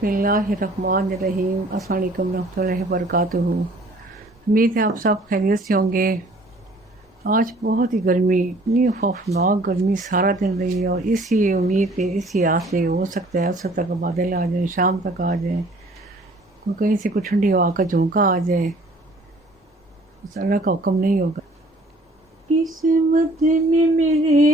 بسم اللہ الرحمن الرحیم، السلام علیکم ورحمۃ اللہ وبرکاتہ۔ امید ہے آپ سب خیریت سے ہوں گے۔ آج بہت ہی گرمی، اتنی خوفناک گرمی سارا دن رہی ہے، اور اسی امید پہ، اسی آس پہ ہو سکتا ہے عصر تک بادل آ جائیں، شام تک آ جائیں، کہیں سے کوئی ٹھنڈی ہوا کا جھونکا آ جائے، بس اللہ کا حکم نہیں ہوگا۔ قسمت میں میرے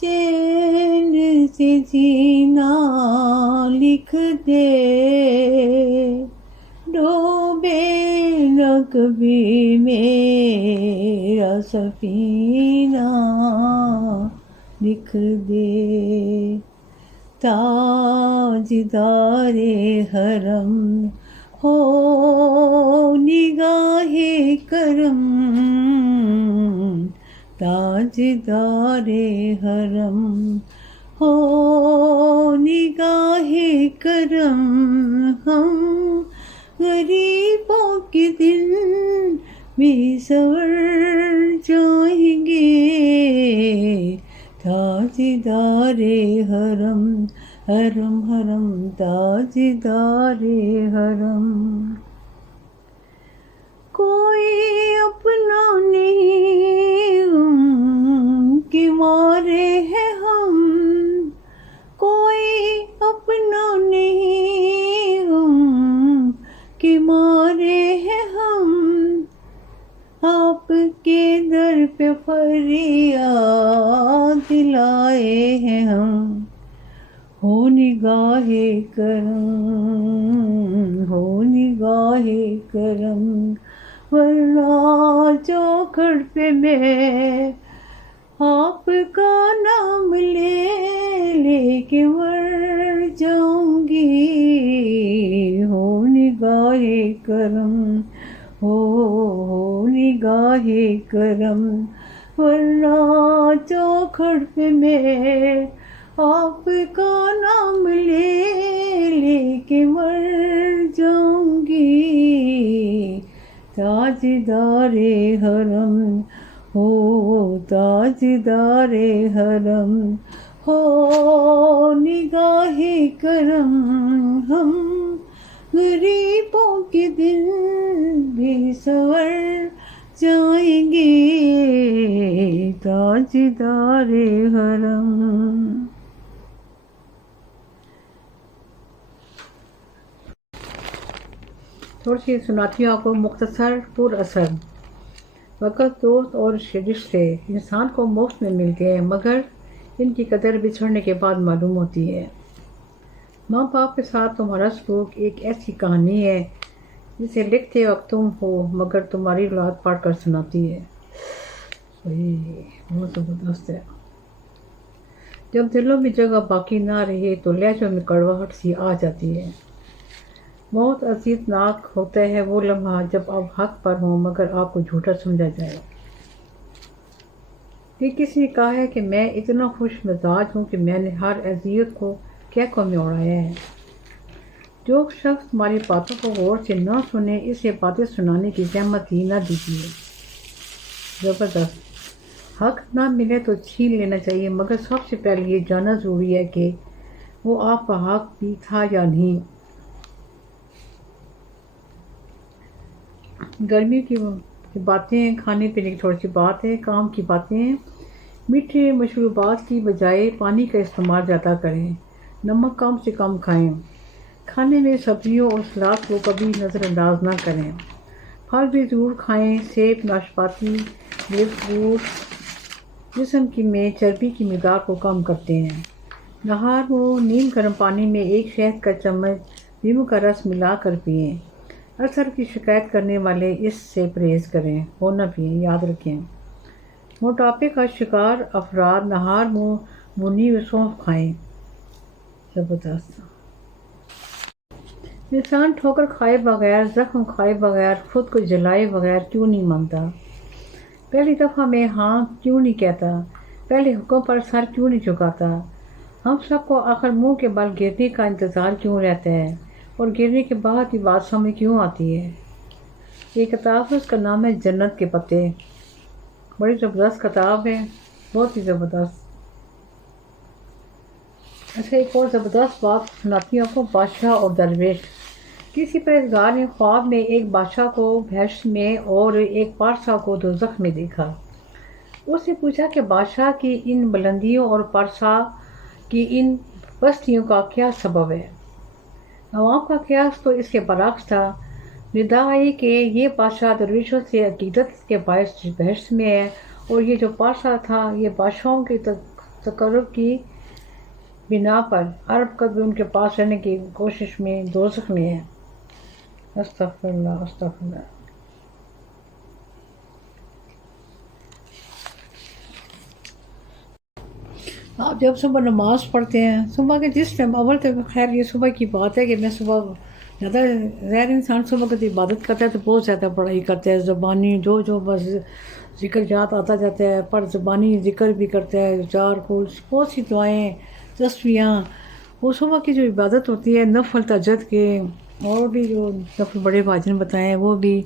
چین سے جینا لکھ دے، ڈوبے نہ کبھی میرا سفینہ لکھ دے، تاجدار حرم ہو نگاہ کرم، تاجدار حرم ہو نگاہ کرم، ہم غریبوں کے دن بھی سور جائیں گے، تاجدار حرم، حرم حرم تاجدار حرم۔ کوئی اپنا نہیں غم کے مارے ہیں ہم، کوئی اپنا نہیں غم کے مارے ہیں ہم، آپ کے در پہ فریاد لائے ہیں ہم، ہو نگاہ کرم، ہو نگاہ کرم، ورنہ چوکھٹ پہ میں آپ کا نام لے لے کے مر جاؤں گی، ہو نگاہ کرم، ہو نگاہ کرم، ورنہ چوکھٹ پہ میں آپ کا نام لے لے کے مر جاؤں گی، تاجدار حرم ہو، تاجدار حرم ہو نگاہ کرم، ہم غریبوں کے دن بھی سور جائیں گے، تاجدار حرم۔ تھوڑی سی سناتی ہوں آپ کو، مختصر پر اثر۔ وقت، دوست اور رشتے انسان کو مفت میں ملتے ہیں، مگر ان کی قدر بچھڑنے کے بعد معلوم ہوتی ہے۔ ماں باپ کے ساتھ تمہارا سلوک ایک ایسی کہانی ہے جسے لکھتے وقت تم ہو، مگر تمہاری اولاد پڑھ کر سناتی ہے۔ بہت زبردست ہے۔ جب دلوں میں جگہ باقی نہ رہے تو لہجوں میں کڑواہٹ سی آ جاتی ہے۔ بہت اذیتناک ہوتا ہے وہ لمحہ جب آپ حق پر ہوں مگر آپ کو جھوٹا سمجھا جائے۔ کہ کسی نے کہا ہے کہ میں اتنا خوش مزاج ہوں کہ میں نے ہر اذیت کو کہکوں میں اڑایا ہے۔ جو شخص ہماری باتوں کو غور سے نہ سنے، اسے باتیں سنانے کی زحمت ہی نہ دیجیے۔ زبردست۔ حق نہ ملے تو چھین لینا چاہیے، مگر سب سے پہلے یہ جاننا ضروری ہے کہ وہ آپ کا حق بھی تھا یا نہیں۔ گرمی کی باتیں، کھانے پینے کی تھوڑی سی بات ہے، کام کی باتیں ہیں۔ میٹھے مشروبات کی بجائے پانی کا استعمال زیادہ کریں، نمک کم سے کم کھائیں، کھانے میں سبزیوں اور سلاد کو کبھی نظر انداز نہ کریں، پھل بھی ضرور کھائیں، سیب، ناشپاتی، گریپ فروٹ جسم میں چربی کی مقدار کو کم کرتے ہیں۔ نہار کو نیم گرم پانی میں ایک شہد کا چمچ لیموں کا رس ملا کر پئیں۔ اثر کی شکایت کرنے والے اس سے پرہیز کریں، وہ نہ پئیں۔ یاد رکھیں، موٹاپے کا شکار افراد نہار میں بھنی ہوئی سونف کھائیں۔ زبردست۔ انسان ٹھوکر کھائے بغیر، زخم کھائے بغیر، خود کو جلائے بغیر کیوں نہیں مانتا؟ پہلی دفعہ میں ہاں کیوں نہیں کہتا؟ پہلے حکم پر سر کیوں نہیں جھکاتا؟ ہم سب کو آخر منہ کے بل گرنے کا انتظار کیوں رہتا ہے، اور گرنے کے بعد ہی بات سمجھ کیوں آتی ہے؟ ایک کتاب ہے، اس کا نام ہے جنت کے پتے۔ بڑی زبردست کتاب ہے، بہت ہی زبردست۔ اچھا، ایک اور زبردست بات سناتی ہوں آپ کو، بادشاہ اور درویش۔ کسی پرہیزگار نے خواب میں ایک بادشاہ کو بہشت میں اور ایک پادشاہ کو دوزخ میں دیکھا۔ اس نے پوچھا کہ بادشاہ کی ان بلندیوں اور پادشاہ کی ان پستیوں کا کیا سبب ہے؟ عوام کا قیاس تو اس کے برعکس تھا۔ ندا آئی کہ یہ بادشاہ درویشوں سے عقیدت کے باعث بحث میں ہے، اور یہ جو بادشاہ تھا یہ بادشاہوں کے تقرب کی بنا پر عرب قدر ان کے پاس رہنے کی کوشش میں دوزخ میں ہے۔ استغفر اللہ، استغفر اللہ۔ آپ جب صبح نماز پڑھتے ہیں، صبح کے جس ٹائم اول تو خیر یہ صبح کی بات ہے کہ میں صبح زیادہ غیر انسان صبح کی عبادت کرتا ہے تو بہت زیادہ پڑھائی کرتا ہے، زبانی جو بس ذکر یاد آتا جاتا ہے، پر زبانی ذکر بھی کرتا ہے، چار کل بہت سی دعائیں، تسبیحاں۔ وہ صبح کی جو عبادت ہوتی ہے، نفل تہجد کے اور بھی جو نفل بڑے بھائی نے بتائے ہیں وہ بھی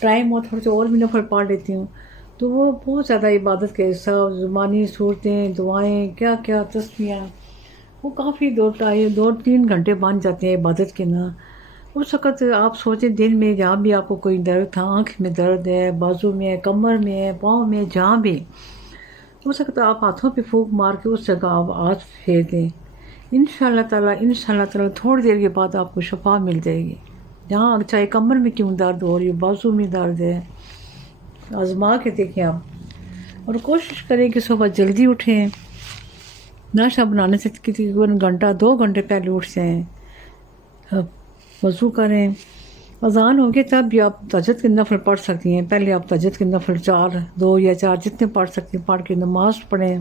ٹائم ہو تھوڑے سے اور بھی نفل پڑھ لیتی ہوں، تو وہ بہت زیادہ عبادت کے حصہ، زبانی صورتیں، دعائیں، کیا کیا تسبیحاں، وہ کافی 2-3 گھنٹے بن جاتے ہیں عبادت کے نا۔ اس وقت آپ سوچیں دن میں جہاں بھی آپ کو کوئی درد تھا، آنکھ میں درد ہے، بازو میں ہے، کمر میں ہے، پاؤں میں، جہاں بھی، اس وقت آپ ہاتھوں پہ پھونک مار کے اس جگہ آپ ہاتھ پھیر دیں، انشاءاللہ تعالیٰ تھوڑی دیر کے بعد آپ کو شفا مل جائے گی۔ جہاں چاہے کمر میں کیوں درد ہو رہی ہے، بازو میں درد ہے، آزما کے دیکھیں آپ، اور کوشش کریں کہ صبح جلدی اٹھیں، ناشتہ بنانے سے تقریباً گھنٹہ 2 گھنٹے پہلے اٹھ جائیں، وضو کریں، اذان ہوگی تب بھی آپ تہجد کے نفل پڑھ سکتی ہیں۔ پہلے آپ تہجد کے نفل 2 یا 4 جتنے پڑھ سکتے ہیں پڑھ کے نماز پڑھیں۔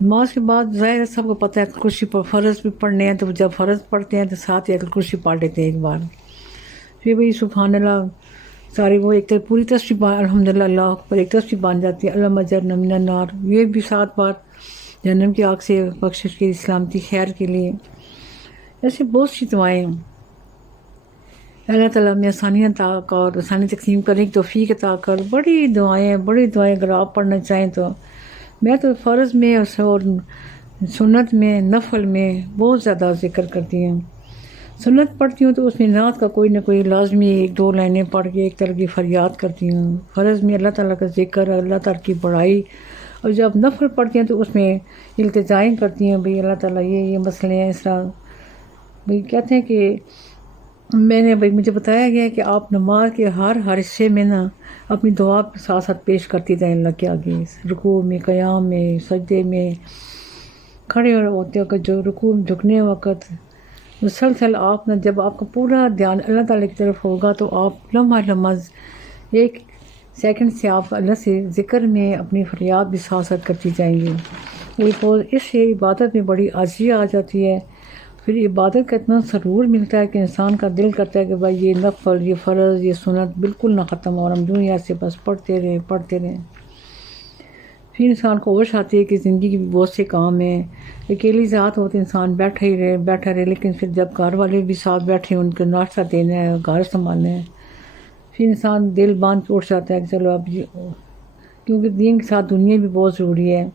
نماز کے بعد ظاہر ہے سب کو پتہ ہے آیت الکرسی پر فرض بھی پڑھنے ہیں، تو جب فرض پڑھتے ہیں تو ساتھ ہی آیت الکرسی پڑھ لیتے ہیں ایک بار، پھر وہی سبحان اللہ ساری وہ ایک پوری تسبیح الحمدللہ اللہ اکبر ایک تسبیح بن جاتی ہے، اللہم اجرنا من النار، یہ بھی 7 بار جہنم کی آگ سے بخشش کی سلامتی خیر کے لیے۔ ایسے بہت سی دعائیں اللہ تعالیٰ میں آسانیاں عطا کر، آسانی تقسیم کرنے کی توفیق عطا کر، بڑی دعائیں اگر آپ پڑھنا چاہیں تو۔ میں تو فرض میں اور سنت میں نفل میں بہت زیادہ ذکر کرتی ہوں۔ سنت پڑھتی ہوں تو اس میں نعت کا کوئی نہ کوئی لازمی 1-2 لائنیں پڑھ کے ایک طرح کی فریاد کرتی ہوں۔ فرض میں اللہ تعالیٰ کا ذکر، اللہ تعالیٰ کی بڑائی، اور جب نفل پڑھتی ہیں تو اس میں التجائیں کرتی ہیں، بھئی اللہ تعالیٰ یہ مسئلے ہیں، اس طرح بھئی کہتے ہیں کہ مجھے بتایا گیا ہے کہ آپ نماز کے ہر حصے میں نا اپنی دعا ساتھ ساتھ پیش کرتی جائیں اللہ کے آگے، رکوع میں، قیام میں، سجدے میں، کھڑے ہوتے وقت، جو رکوع میں جھکنے وقت، مسلسل آپ جب آپ کا پورا دھیان اللہ تعالیٰ کی طرف ہوگا تو آپ لمحہ 1 سیکنڈ سے آپ اللہ سے ذکر میں اپنی فریاد بھی ساتھ ساتھ کرتی جائیں گی۔ اس سے عبادت میں بڑی عاجزی آ جاتی ہے، پھر عبادت کا اتنا سرور ملتا ہے کہ انسان کا دل کرتا ہے کہ بھائی یہ نفل، یہ فرض، یہ سنت بالکل نہ ختم، اور ہم دنیا سے بس پڑھتے رہیں۔ پھر انسان کو ہوش آتی ہے کہ زندگی کے بھی بہت سے کام ہیں، اکیلی ذات ہوتے انسان بیٹھا رہے، لیکن پھر جب گھر والے بھی ساتھ بیٹھے ان کو ناشتہ دینا ہے، گھر سنبھالنا ہے، پھر انسان دل باندھ کے اٹھ جاتا ہے کہ چلو اب کیونکہ دین کے ساتھ دنیا بھی بہت ضروری ہے۔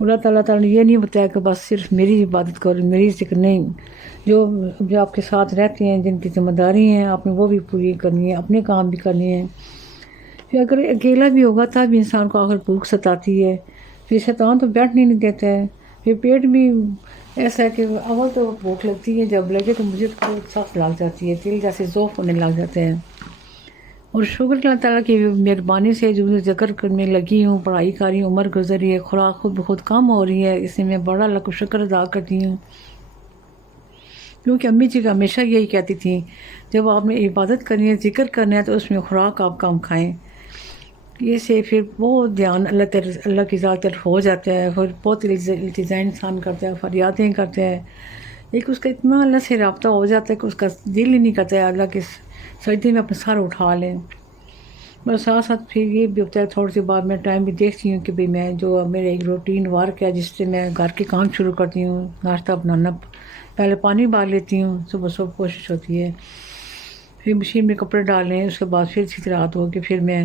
اللہ تعالیٰ نے یہ نہیں بتایا کہ بس صرف میری عبادت کرو، میری ذکر نہیں، جو آپ کے ساتھ رہتے ہیں، جن کی ذمہ داری ہیں آپ نے وہ بھی پوری کرنی ہے، اپنے کام بھی کرنے ہیں۔ پھر اگر اکیلا بھی ہوگا تب بھی انسان کو آخر بھوک ستاتی ہے، پھر شیطان تو بیٹھنے نہیں دیتا ہے، پھر پیٹ بھی ایسا ہے کہ اول تو بھوک لگتی ہے، جب لگے تو مجھے تو سخت لگ جاتی ہے، دل جیسے ذوف ہونے لگ جاتے ہیں۔ اور شکر اللہ تعالیٰ کی مہربانی سے جو ذکر کرنے لگی ہوں، پڑھائی کر رہی ہوں، عمر گزری ہے، خوراک خود بخود کم ہو رہی ہے، اس سے میں بڑا اللہ کو شکر ادا کرتی ہوں، کیونکہ امی جی ہمیشہ یہی کہتی تھیں جب آپ نے عبادت کرنی ہے، ذکر کرنا ہے تو اس میں خوراک آپ کم کھائیں، یہ سے پھر بہت دھیان اللہ کی ذات طرف ہو جاتا ہے، پھر بہت التجائیں انسان کرتا ہے، فریادیں کرتا ہے، ایک اس کا اتنا اللہ سے رابطہ ہو جاتا ہے کہ اس کا دل ہی نہیں کرتا ہے اللہ کے سجدے میں اپنا سر اٹھا لیں۔ بس ساتھ ساتھ پھر یہ بھی ہوتا ہے تھوڑی سی بعد میں ٹائم بھی دیکھتی ہوں کہ بھئی میں جو میرے ایک روٹین ورک ہے جس سے میں گھر کے کام شروع کرتی ہوں، ناشتہ بنانا، پہلے پانی ابال لیتی ہوں، صبح کوشش ہوتی ہے، پھر مشین میں کپڑے ڈالیں، اس کے بعد پھر اسی طرح ہو کہ پھر میں